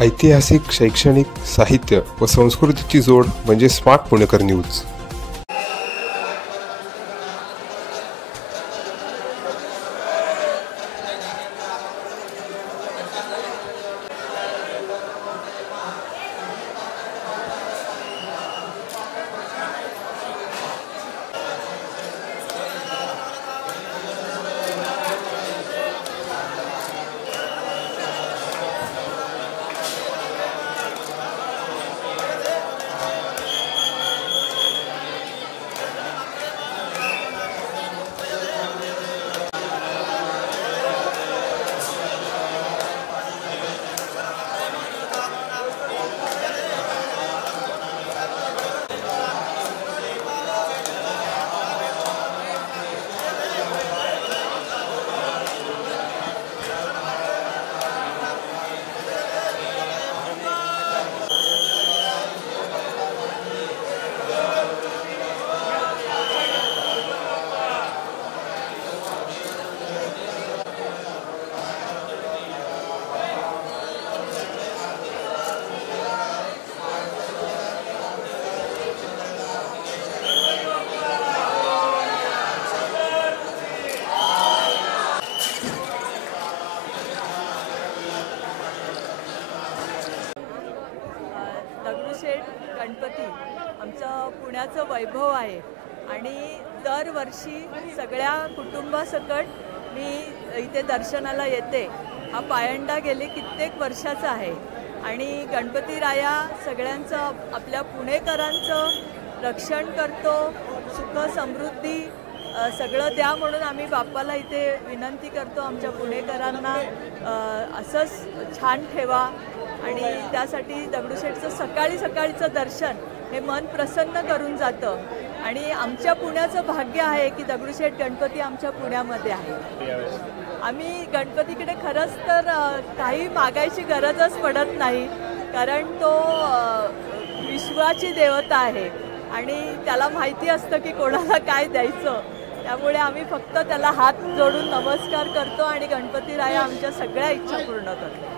ऐतिहासिक, शैक्षणिक, साहित्य व संस्कृतीची जोड म्हणजे स्मार्ट पुणेकर न्यूज। दगडूशेठ गणपती आमचं पुण्याचं वैभव आहे आणि दरवर्षी सगळ्या कुटुंबासकट मी इथे दर्शनाला येते। हा पायंडा गेले कित्येक वर्षाचा आहे आणि गणपतीराया सगळ्यांचं, आपल्या पुणेकरांचं रक्षण करतो, सुख समृद्धी सगळं द्या म्हणून आम्ही बाप्पाला इथे विनंती करतो। आमच्या पुणेकरांना असंच छान ठेवा आणि त्यासाठी दगडूशेठचं सकाळचं दर्शन हे मन प्रसन्न करून जातं आणि आमच्या पुण्याचं भाग्य आहे की दगडूशेठ गणपती आमच्या पुण्यामध्ये आहे। आम्ही गणपतीकडे खरंच तर काही मागायची गरजच पडत नाही, कारण तो विश्वाची देवता आहे आणि त्याला माहिती असतं की कोणाला काय द्यायचं। त्यामुळे आम्ही फक्त त्याला हात जोडून नमस्कार करतो आणि गणपतीराया आमच्या सगळ्या इच्छा पूर्ण करतो।